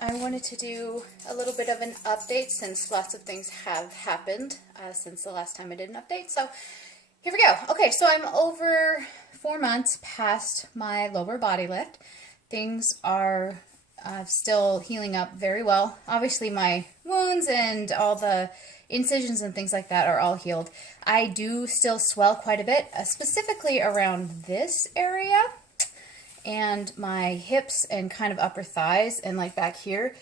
I wanted to do a little bit of an update since lots of things have happened since the last time I did an update. So here we go. Okay, so I'm over 4 months past my lower body lift. Things are still healing up very well. Obviously my wounds and all the incisions and things like that are all healed. I do still swell quite a bit, specifically around this area and my hips and kind of upper thighs and like back here.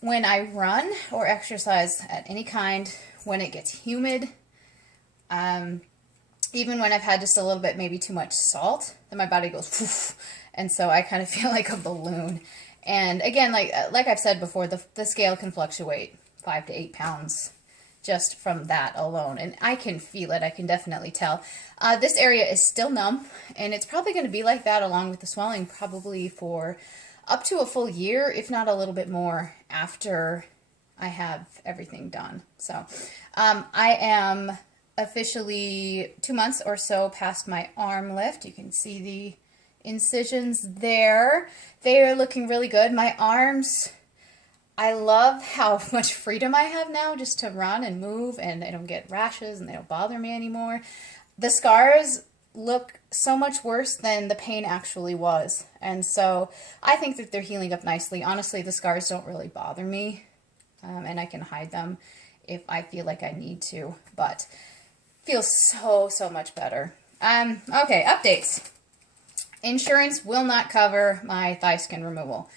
When I run or exercise at any kind, when it gets humid, even when I've had just a little bit, maybe too much salt, then my body goes whoosh, and so I kind of feel like a balloon. And again, like I've said before, the scale can fluctuate 5 to 8 pounds just from that alone, and I can feel it. I can definitely tell. This area is still numb, and it's probably going to be like that along with the swelling probably for up to a full year, if not a little bit more, after I have everything done. So I am officially 2 months or so past my arm lift. You can see the incisions there. They are looking really good. My arms, I love how much freedom I have now just to run and move, and I don't get rashes and they don't bother me anymore. The scars look so much worse than the pain actually was, and so I think that they're healing up nicely. Honestly, the scars don't really bother me, and I can hide them if I feel like I need to, but feels so much better. Okay, updates. Insurance will not cover my thigh skin removal.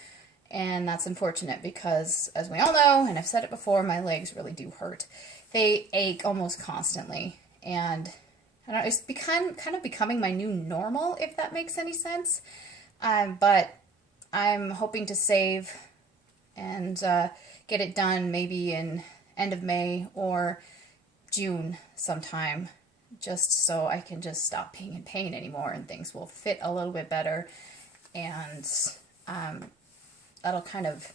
And that's unfortunate because, as we all know, and I've said it before, my legs really do hurt. They ache almost constantly. And I don't know, it's kind of becoming my new normal, if that makes any sense. But I'm hoping to save and get it done maybe in end of May or June sometime, just so I can just stop being in pain anymore and things will fit a little bit better. And that'll kind of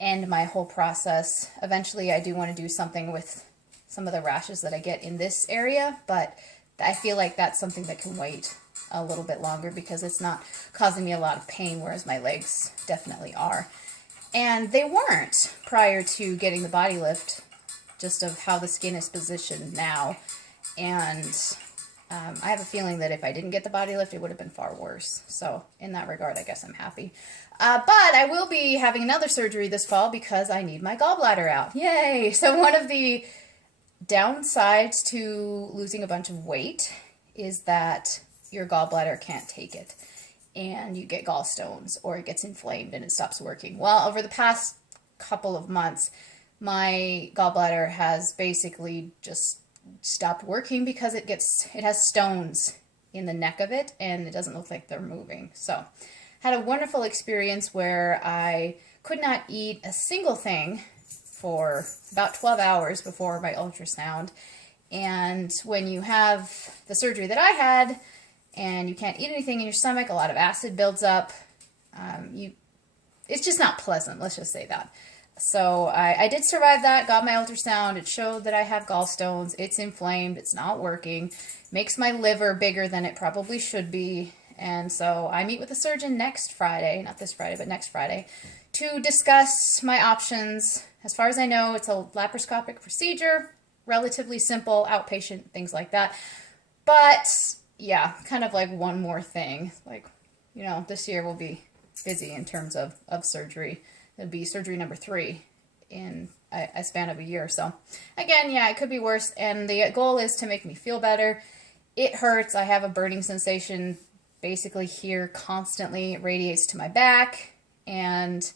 end my whole process. Eventually, I do want to do something with some of the rashes that I get in this area, but I feel like that's something that can wait a little bit longer because it's not causing me a lot of pain, whereas my legs definitely are. And they weren't prior to getting the body lift, just of how the skin is positioned now. And I have a feeling that if I didn't get the body lift, it would have been far worse. So in that regard, I guess I'm happy. But I will be having another surgery this fall because I need my gallbladder out. Yay! So one of the downsides to losing a bunch of weight is that your gallbladder can't take it. And you get gallstones, or it gets inflamed and it stops working. Well, over the past couple of months, my gallbladder has basically just stopped working because it has stones in the neck of it and it doesn't look like they're moving. So had a wonderful experience where I could not eat a single thing for about 12 hours before my ultrasound. And when you have the surgery that I had and you can't eat anything in your stomach, a lot of acid builds up. It's just not pleasant, let's just say that. So I did survive that, got my ultrasound. It showed that I have gallstones. It's inflamed. It's not working. Makes my liver bigger than it probably should be. And so I meet with a surgeon next Friday, not this Friday, but next Friday, to discuss my options. As far as I know, it's a laparoscopic procedure, relatively simple, outpatient, things like that. But yeah, kind of like one more thing. Like, you know, this year will be busy in terms of surgery. It'll be surgery number 3 in a span of a year. So again, yeah, it could be worse. And the goal is to make me feel better. It hurts. I have a burning sensation basically here constantly. It radiates to my back and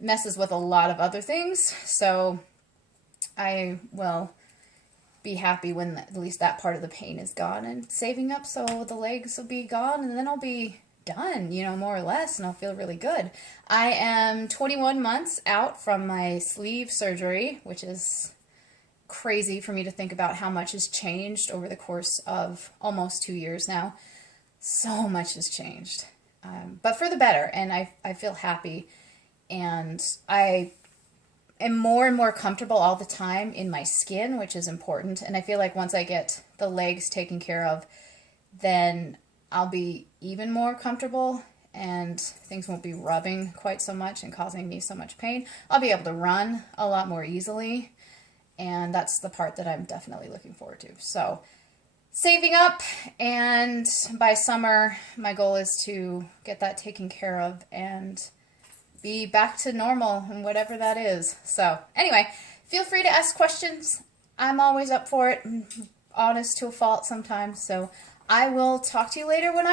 messes with a lot of other things. So I will be happy when at least that part of the pain is gone and saving up so the legs will be gone, and then I'll be done, you know, more or less, and I'll feel really good. I am 21 months out from my sleeve surgery, which is crazy for me to think about how much has changed over the course of almost 2 years now. So much has changed, but for the better, and I feel happy, and I am more and more comfortable all the time in my skin, which is important, and I feel like once I get the legs taken care of, then I'll be even more comfortable and things won't be rubbing quite so much and causing me so much pain. I'll be able to run a lot more easily, and that's the part that I'm definitely looking forward to. So saving up, and by summer my goal is to get that taken care of and be back to normal and whatever that is. So anyway, feel free to ask questions. I'm always up for it. I'm honest to a fault sometimes. So I will talk to you later when I know.